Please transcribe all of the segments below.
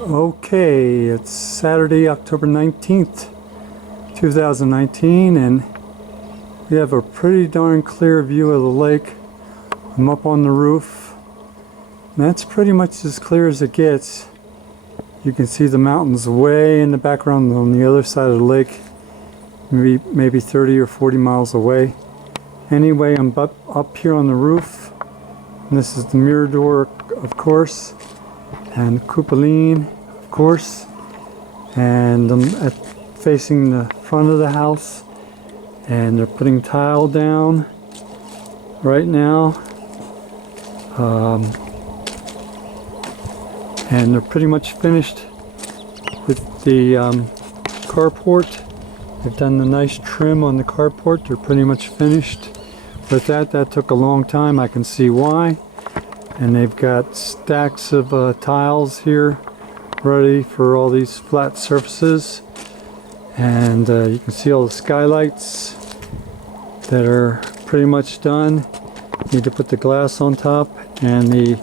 Okay, it's Saturday, October 19th, 2019, and we have a pretty darn clear view of the lake. I'm up on the roof, and that's pretty much as clear as it gets. You can see the mountains way in the background on the other side of the lake, maybe 30 or 40 miles away. Anyway, I'm up here on the roof, and this is the Mirador, of course, and Cupoline, of course, and I'm facing the front of the house, and they're putting tile down right now, and they're pretty much finished with the carport. They've done the nice trim on the carport. They're pretty much finished with that. That took a long time. I can see why. And they've got stacks of tiles here ready for all these flat surfaces, and you can see all the skylights that are pretty much done. Need to put the glass on top and the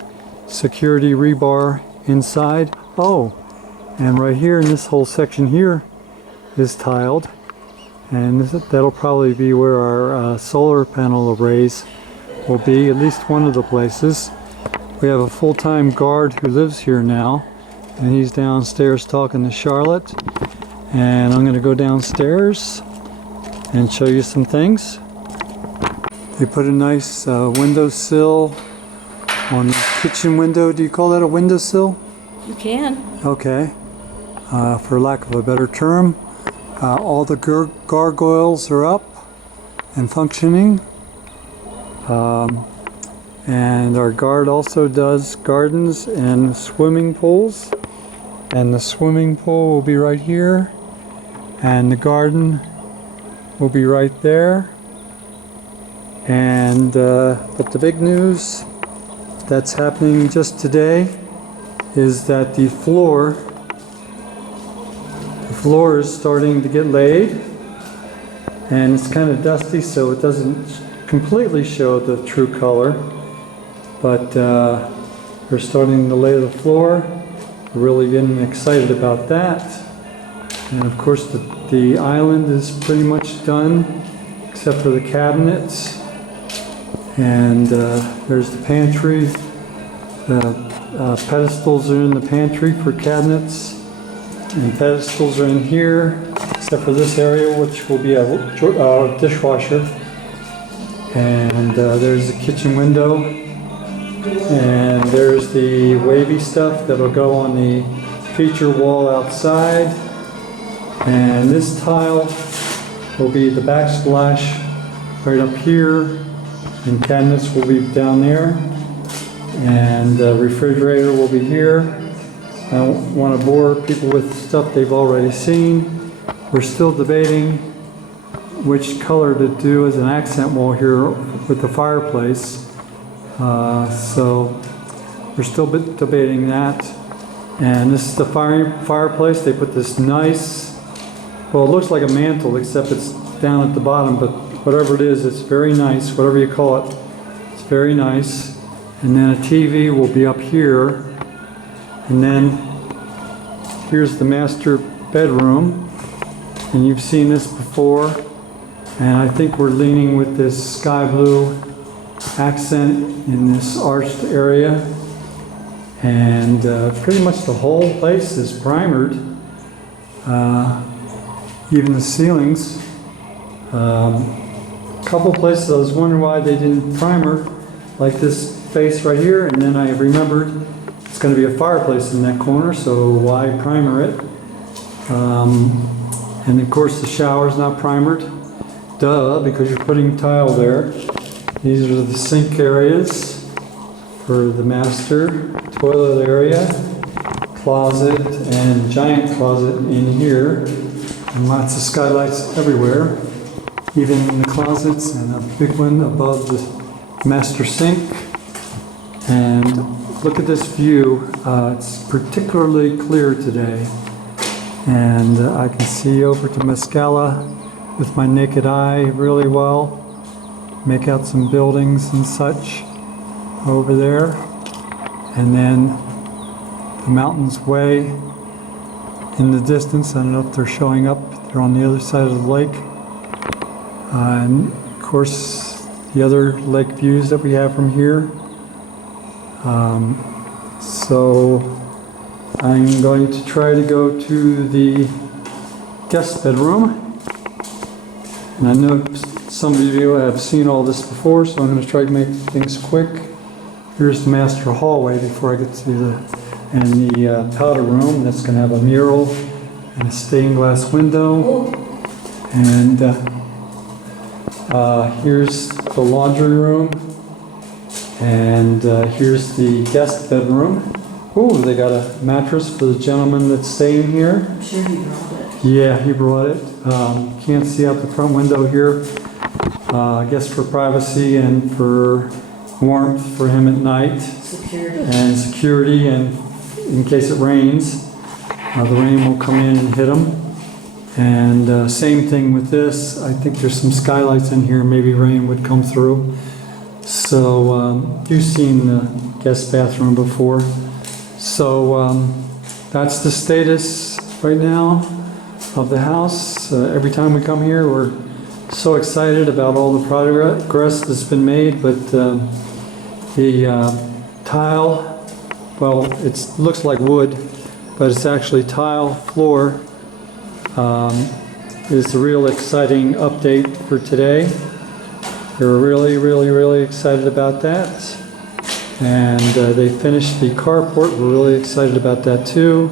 security rebar inside. Oh, and right here in this whole section here is tiled, and that'll probably be where our solar panel arrays will be, at least one of the places. We have a full-time guard who lives here now, and he's downstairs talking to Charlotte. And I'm going to go downstairs and show you some things. They put a nice windowsill on the kitchen window. Do you call that a windowsill? You can. Okay. For lack of a better term, all the gargoyles are up and functioning. And our guard also does gardens and swimming pools. And the swimming pool will be right here. And the garden will be right there. And but the big news that's happening just today is that the floor is starting to get laid. And it's kind of dusty, so it doesn't completely show the true color. But we're starting to lay the floor. We're really getting excited about that. And of course the island is pretty much done, except for the cabinets. And there's the pantry. The pedestals are in the pantry for cabinets. And pedestals are in here, except for this area, which will be a dishwasher. And there's the kitchen window. And there's the wavy stuff that'll go on the feature wall outside. And this tile will be the backsplash right up here, and cabinets will be down there, and the refrigerator will be here. I don't want to bore people with stuff they've already seen. We're still debating which color to do as an accent wall here with the fireplace. So we're still debating that. And this is the fireplace. They put this nice, well, it looks like a mantle, except it's down at the bottom, but whatever it is, it's very nice. Whatever you call it, it's very nice. And then a TV will be up here. And then here's the master bedroom. And you've seen this before. And I think we're leaning with this sky blue accent in this arched area, and pretty much the whole place is primered, even the ceilings. A couple places I was wondering why they didn't primer, like this face right here, and then I remembered it's going to be a fireplace in that corner, so why primer it? And of course the shower's not primered, duh, because you're putting tile there. These are the sink areas for the master, toilet area, closet, and giant closet in here, and lots of skylights everywhere, even in the closets, and a big one above the master sink. And look at this view. It's particularly clear today, and I can see over to Mescala with my naked eye really well. Make out some buildings and such over there. And then the mountains way in the distance. I don't know if they're showing up. They're on the other side of the lake. And of course, the other lake views that we have from here. So I'm going to try to go to the guest bedroom. And I know some of you have seen all this before, so I'm going to try to make things quick. Here's the master hallway before I get to the powder room. That's going to have a mural and a stained glass window. And here's the laundry room. And here's the guest bedroom. Oh, they got a mattress for the gentleman that's staying here. I'm sure he brought it. Yeah, he brought it. Can't see out the front window here. I guess for privacy and for warmth for him at night. Security. And security, and in case it rains, the rain will come in and hit him. And same thing with this. I think there's some skylights in here. Maybe rain would come through. So you've seen the guest bathroom before. So that's the status right now of the house. Every time we come here, we're so excited about all the progress that's been made, but the tile, well, it looks like wood, but it's actually tile floor, is the real exciting update for today. We're really excited about that. And they finished the carport. We're really excited about that too.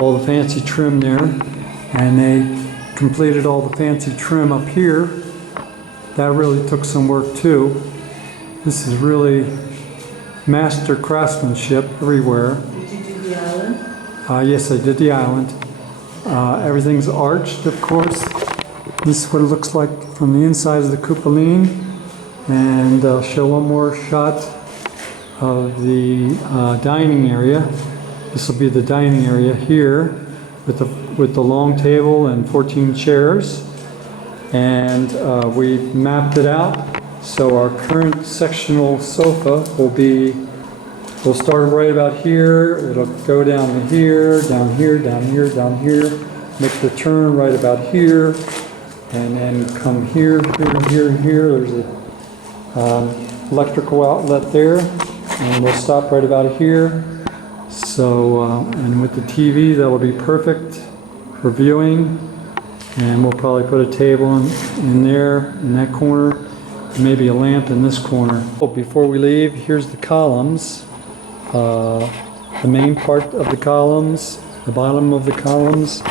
All the fancy trim there. And they completed all the fancy trim up here. That really took some work too. This is really master craftsmanship everywhere. Did you do the island? Yes, I did the island. Everything's arched, of course. This is what it looks like from the inside of the cupoline. And I'll show one more shot of the dining area. This will be the dining area here with the long table and 14 chairs. And we mapped it out. So our current sectional sofa will start right about here. It'll go down to here, down here, down here, down here. Make the turn right about here. And then come here, here, here. There's a electrical outlet there. And we'll stop right about here. So, and with the TV, that'll be perfect for viewing. And we'll probably put a table in there, in that corner, and maybe a lamp in this corner. Before we leave, here's the columns. The main part of the columns, the bottom of the columns,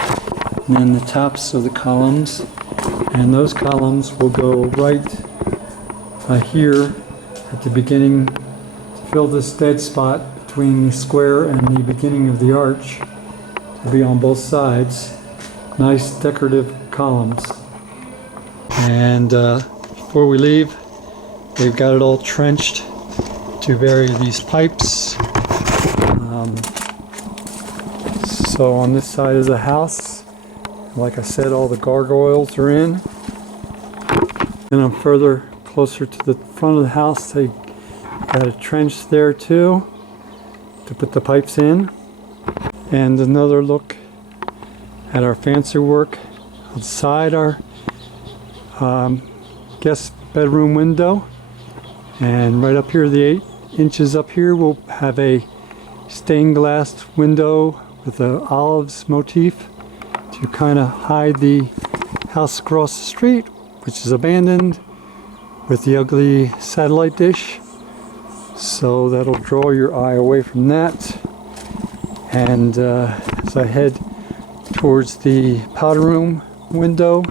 and then the tops of the columns. And those columns will go right here at the beginning, fill this dead spot between the square and the beginning of the arch. To be on both sides. Nice decorative columns. And before we leave, they've got it all trenched to bury these pipes. So on this side of the house, like I said, all the gargoyles are in. And I'm further closer to the front of the house. They got a trench there too to put the pipes in. And another look at our fancy work outside our guest bedroom window. And right up here, the 8 inches up here, we'll have a stained glass window with the olives motif to kind of hide the house across the street, which is abandoned, with the ugly satellite dish. So that'll draw your eye away from that. And as I head towards the powder room window,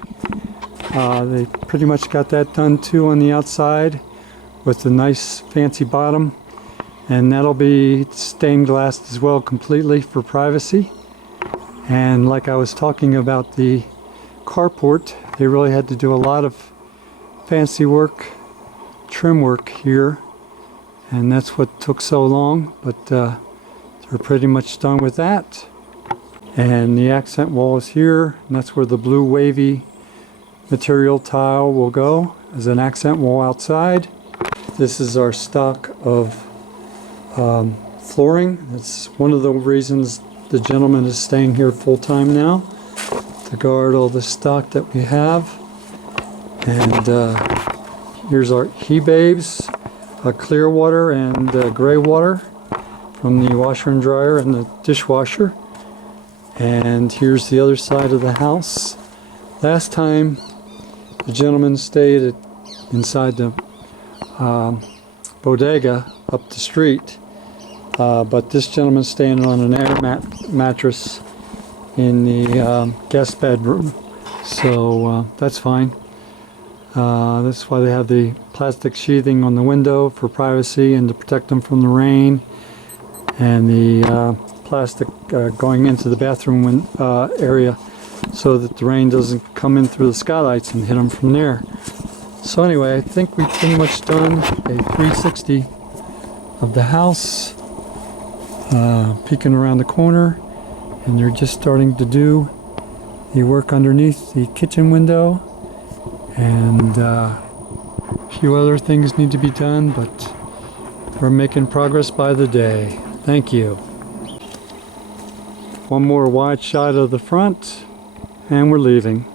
they pretty much got that done too on the outside with the nice fancy bottom. And that'll be stained glass as well, completely for privacy. And like I was talking about the carport, they really had to do a lot of fancy work, trim work here. And that's what took so long, but they're pretty much done with that. And the accent wall is here, and that's where the blue wavy material tile will go as an accent wall outside. This is our stock of flooring. It's one of the reasons the gentleman is staying here full-time now, to guard all the stock that we have. And here's our he-babes, clear water and gray water from the washer and dryer and the dishwasher. And here's the other side of the house. Last time the gentleman stayed inside the bodega up the street, but this gentleman's staying on an air mattress in the guest bedroom, so that's fine. That's why they have the plastic sheathing on the window for privacy and to protect them from the rain, and the plastic going into the bathroom area so that the rain doesn't come in through the skylights and hit them from there. So anyway, I think we've pretty much done a 360 of the house, peeking around the corner, and they're just starting to do the work underneath the kitchen window, and a few other things need to be done, but we're making progress by the day. Thank you. One more wide shot of the front, and we're leaving.